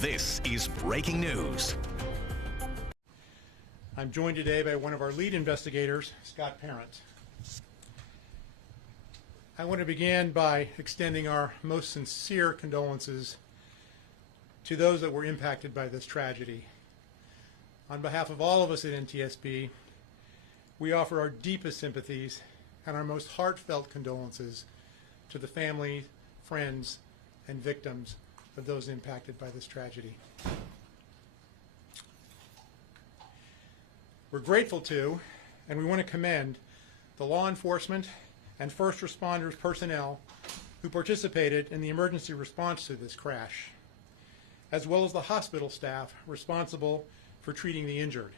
This is breaking news. I'm joined today by one of our lead investigators, Scott Parent. I want to begin by extending our most sincere condolences to those that were impacted by this tragedy. On behalf of all of us at NTSB, we offer our deepest sympathies and our most heartfelt condolences to the family, friends, and victims of those impacted by this tragedy. We're grateful to, and we want to commend, the law enforcement and first responders personnel who participated in the emergency response to this crash, as well as the hospital staff responsible for treating the injured.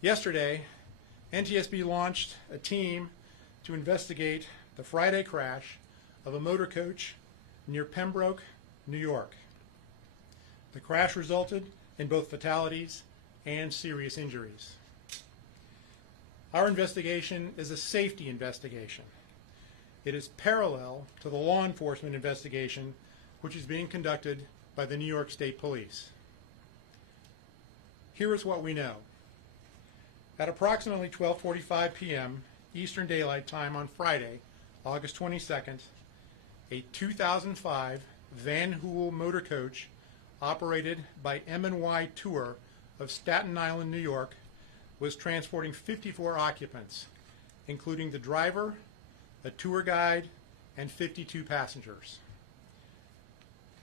Yesterday, NTSB launched a team to investigate the Friday crash of a motor coach near Pembroke, New York. The crash resulted in both fatalities and serious injuries. Our investigation is a safety investigation. It is parallel to the law enforcement investigation which is being conducted by the New York State Police. Here is what we know. At approximately 12:45 p.m. Eastern Daylight Time on Friday, August 22nd, a 2005 Van Hool motor coach operated by M&Y Tour of Staten Island, New York, was transporting 54 occupants, including the driver, a tour guide, and 52 passengers.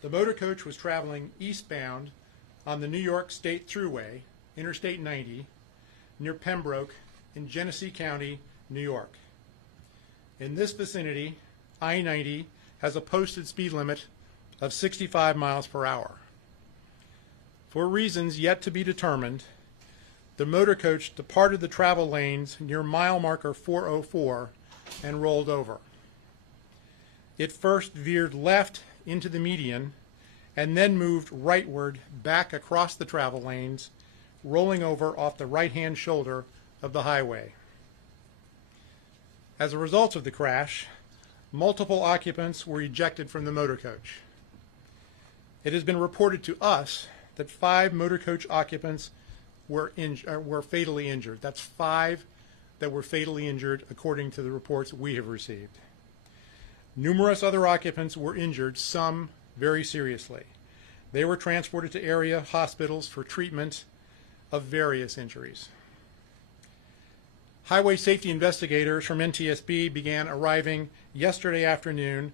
The motor coach was traveling eastbound on the New York State Thruway, Interstate 90, near Pembroke in Genesee County, New York. In this vicinity, I-90 has a posted speed limit of 65 miles per hour. For reasons yet to be determined, the motor coach departed the travel lanes near mile marker 404 and rolled over. It first veered left into the median and then moved rightward back across the travel lanes, rolling over off the right-hand shoulder of the highway. As a result of the crash, multiple occupants were ejected from the motor coach. It has been reported to us that 5 motor coach occupants were fatally injured. That's 5 that were fatally injured according to the reports we have received. Numerous other occupants were injured, some very seriously. They were transported to area hospitals for treatment of various injuries. Highway safety investigators from NTSB began arriving yesterday afternoon,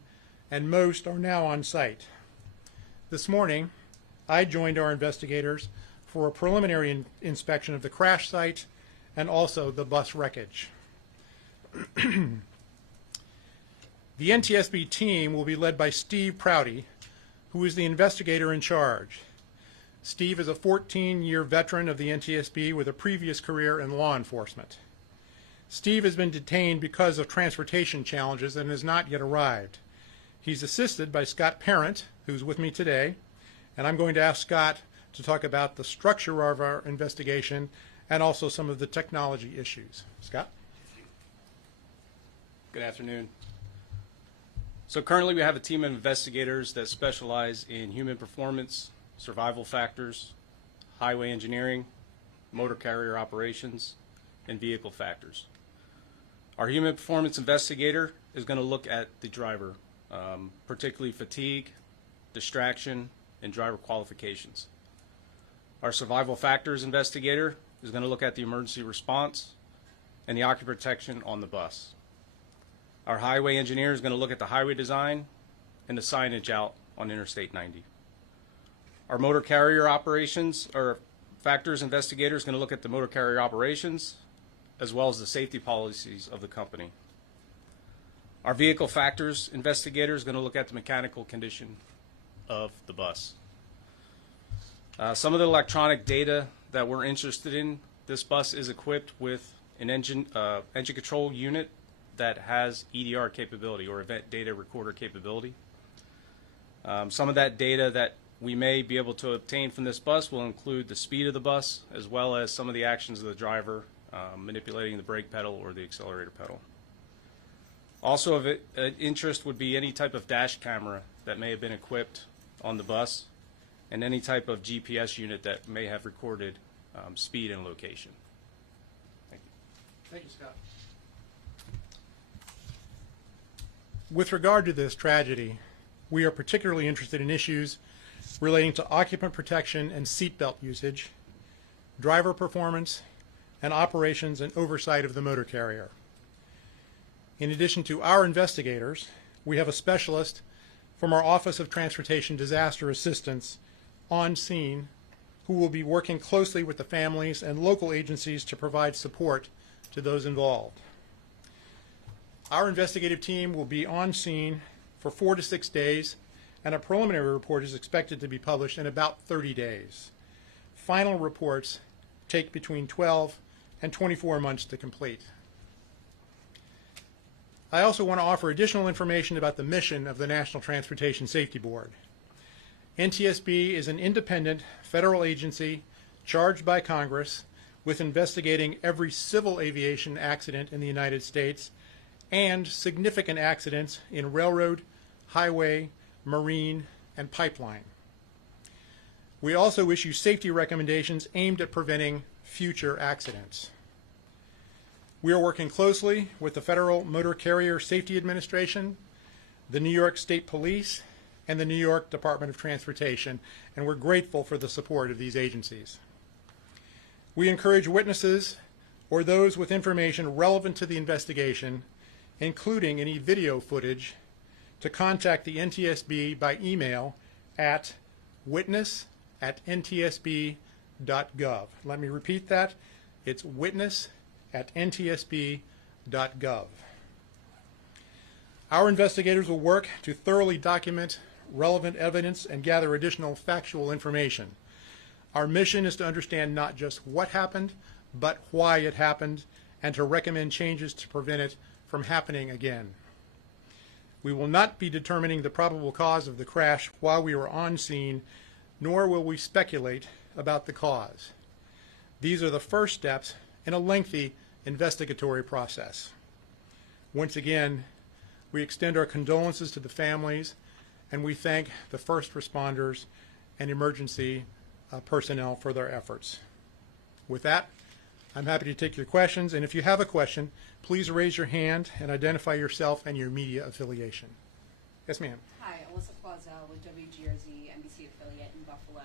and most are now on site. This morning, I joined our investigators for a preliminary inspection of the crash site and also the bus wreckage. The NTSB team will be led by Steve Prouty, who is the investigator in charge. Steve is a 14-year veteran of the NTSB with a previous career in law enforcement. Steve has been detained because of transportation challenges and has not yet arrived. He's assisted by Scott Parent, who's with me today, and I'm going to ask Scott to talk about the structure of our investigation and also some of the technology issues. Scott? Good afternoon. So currently we have a team of investigators that specialize in human performance, survival factors, highway engineering, motor carrier operations, and vehicle factors. Our human performance investigator is going to look at the driver, particularly fatigue, distraction, and driver qualifications. Our survival factors investigator is going to look at the emergency response and the occupant protection on the bus. Our highway engineer is going to look at the highway design and the signage out on Interstate 90. Our motor carrier operations or factors investigator is going to look at the motor carrier operations as well as the safety policies of the company. Our vehicle factors investigator is going to look at the mechanical condition of the bus. Some of the electronic data that we're interested in, this bus is equipped with an engine control unit that has EDR capability, or event data recorder capability. Some of that data that we may be able to obtain from this bus will include the speed of the bus as well as some of the actions of the driver manipulating the brake pedal or the accelerator pedal. Also of interest would be any type of dash camera that may have been equipped on the bus. and any type of GPS unit that may have recorded speed and location. Thank you. Thank you, Scott. With regard to this tragedy, we are particularly interested in issues relating to occupant protection and seatbelt usage, driver performance, and operations and oversight of the motor carrier. In addition to our investigators, we have a specialist from our Office of Transportation Disaster Assistance on scene who will be working closely with the families and local agencies to provide support to those involved. Our investigative team will be on scene for 4 to 6 days, and a preliminary report is expected to be published in about 30 days. Final reports take between 12 and 24 months to complete. I also want to offer additional information about the mission of the National Transportation Safety Board. NTSB is an independent federal agency charged by Congress with investigating every civil aviation accident in the United States and significant accidents in railroad, highway, marine, and pipeline. We also issue safety recommendations aimed at preventing future accidents. We are working closely with the Federal Motor Carrier Safety Administration, the New York State Police, and the New York Department of Transportation, and we're grateful for the support of these agencies. We encourage witnesses or those with information relevant to the investigation, including any video footage, to contact the NTSB by email at witness@ntsb.gov. Let me repeat that. It's witness@ntsb.gov. Our investigators will work to thoroughly document relevant evidence and gather additional factual information. Our mission is to understand not just what happened, but why it happened, and to recommend changes to prevent it from happening again. We will not be determining the probable cause of the crash while we are on scene, nor will we speculate about the cause. These are the first steps in a lengthy investigatory process. Once again, we extend our condolences to the families, and we thank the first responders and emergency personnel for their efforts. With that, I'm happy to take your questions, and if you have a question, please raise your hand and identify yourself and your media affiliation. Yes, ma'am. Hi, Alyssa Quazell with WGRZ, NBC affiliate in Buffalo.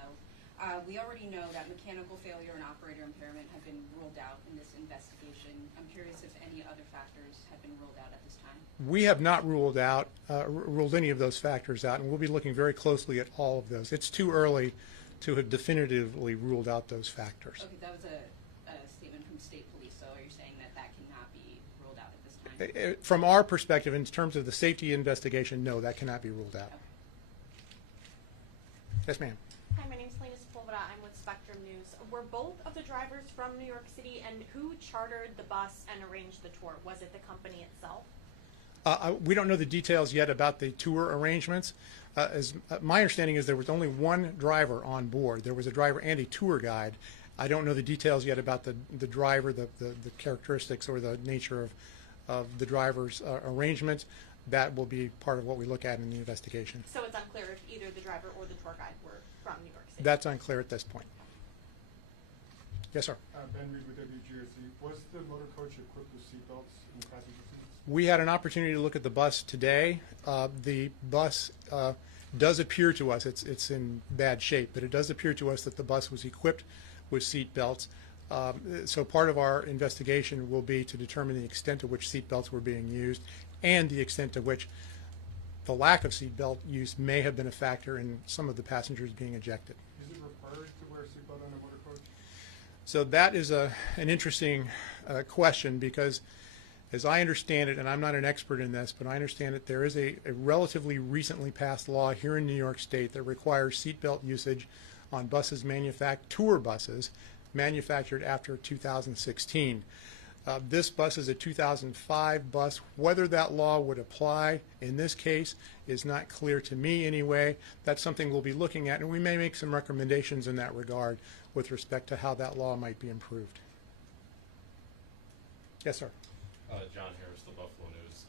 We already know that mechanical failure and operator impairment have been ruled out in this investigation. I'm curious if any other factors have been ruled out at this time. We have not ruled any of those factors out, and we'll be looking very closely at all of those. It's too early to have definitively ruled out those factors. Okay, that was a statement from state police, so are you saying that that cannot be ruled out at this time? From our perspective, in terms of the safety investigation, no, that cannot be ruled out. Okay. Yes, ma'am. Hi, my name is Lena Sepulveda. I'm with Spectrum News. Were both of the drivers from New York City, and who chartered the bus and arranged the tour? Was it the company itself? We don't know the details yet about the tour arrangements. My understanding is there was only one driver on board. There was a driver and a tour guide. I don't know the details yet about the driver, the characteristics or the nature of the driver's arrangement. That will be part of what we look at in the investigation. So it's unclear if either the driver or the tour guide were from New York City? That's unclear at this point. Yes, sir. Ben Reed with WGRZ. Was the motor coach equipped with seatbelts in the passenger seats? We had an opportunity to look at the bus today. The bus does appear to us, it's in bad shape, but it does appear to us that the bus was equipped with seat belts. So part of our investigation will be to determine the extent to which seat belts were being used and the extent to which the lack of seat belt use may have been a factor in some of the passengers being ejected. Is it required to wear a seatbelt on a motor coach? So that is an interesting question, because as I understand it, and I'm not an expert in this, but I understand that there is a relatively recently passed law here in New York State that requires seatbelt usage on buses tour buses manufactured after 2016. This bus is a 2005 bus. Whether that law would apply in this case is not clear to me anyway. That's something we'll be looking at, and we may make some recommendations in that regard with respect to how that law might be improved. Yes, sir. John Harris, the Buffalo News.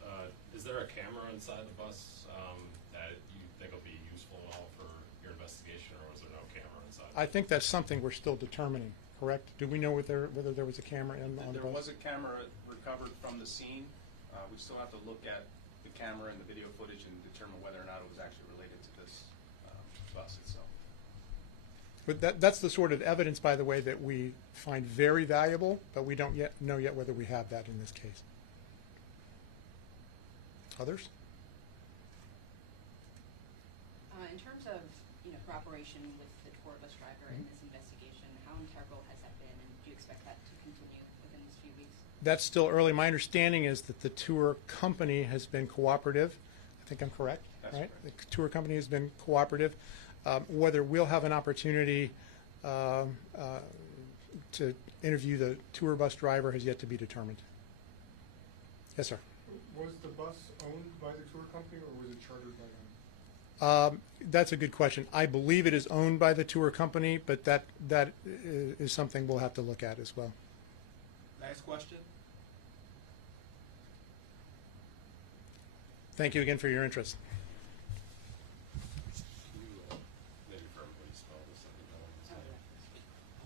Is there a camera inside the bus that you think will be useful at all for your investigation, or was there no I think that's something we're still determining, correct? Do we know whether there was a camera on the There bus? was a camera recovered from the scene. We still have to look at the camera and the video footage and determine whether or not it was actually related to this bus itself. But that's the sort of evidence, by the way, that we find very valuable, but we don't yet know whether we have that in this case. Others? In terms of, cooperation with the tour bus driver in this investigation, how integral has that been, and do you expect that to continue within these few weeks? That's still early. My understanding is that the tour company has been cooperative. I think I'm correct, That's right? correct. The tour company has been cooperative. Whether we'll have an opportunity to interview the tour bus driver has yet to be determined. Yes, sir. Was the bus owned by the tour company or was it chartered by them? That's a good question. I believe it is owned by the tour company, but that is something we'll have to look at as well. Next question. Thank you again for your interest. Can you maybe verbally spell this so that no one can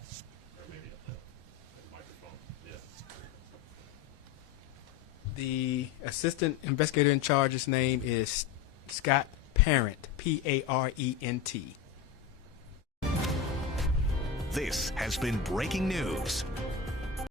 say? Or maybe at the microphone. Yeah. The assistant investigator in charge's name is Scott Parent, P-A-R-E-N-T. This has been breaking news.